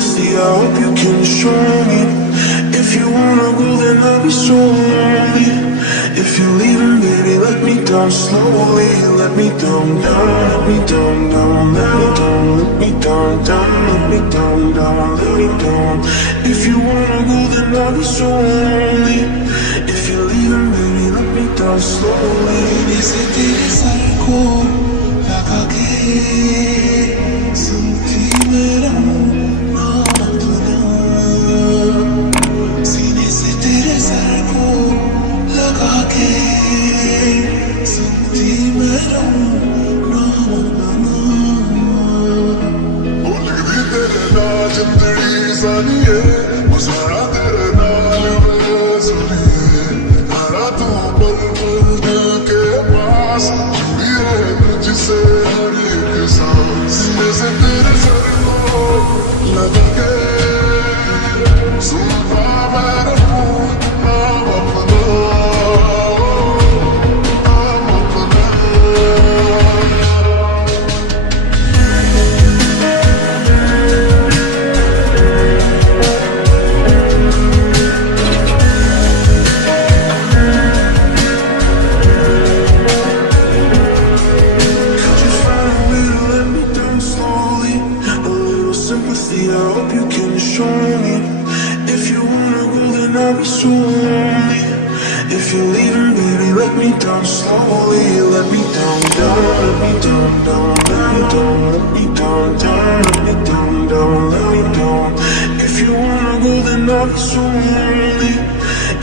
sympathy, I hope you can show me. If you wanna go, then I'll be so lonely. If you're leaving, baby, let me down slowly. Let me down, down, let me down, down, let me down, let me down, down, let me down, down, let me down. If you wanna go, then I'll be so lonely. If you're leaving, baby, let me down slowly. से तेरे sir को लगा के सुनती मैं रहूं नाम अपना सीने से तेरे सर को लगा के सुनती मैं रहूं नाम अपना ओ लिखदी तेरे नाल जिंदड़ी सानिए मुस्कुरा तेरे नाल सुनिए आना तू पल पल दिल के पास जुड़ी है तुझसे हर एक सांस सीने से तेरे सर को लगा के सुनता मैं रहूं नाम अपना नाम अपना Just find a way to let me down slowly. A little sympathy, I hope you can show me. If you wanna go, then I'll be so lonely. If you're leaving, baby, let me down slowly. Let me down, down, let me down, down, let me down, let me down, down, let me down, down, let me down. If you wanna go, then I'll be so lonely.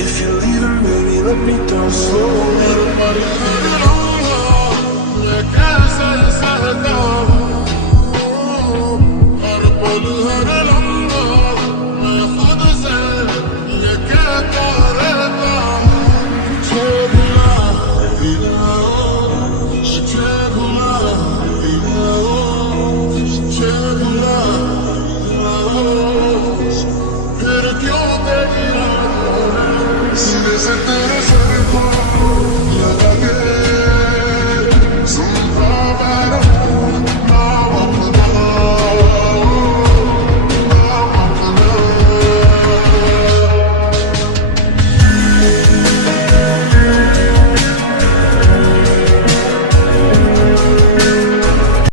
If you're leaving, baby, let me down slowly. मैं कैसे सहता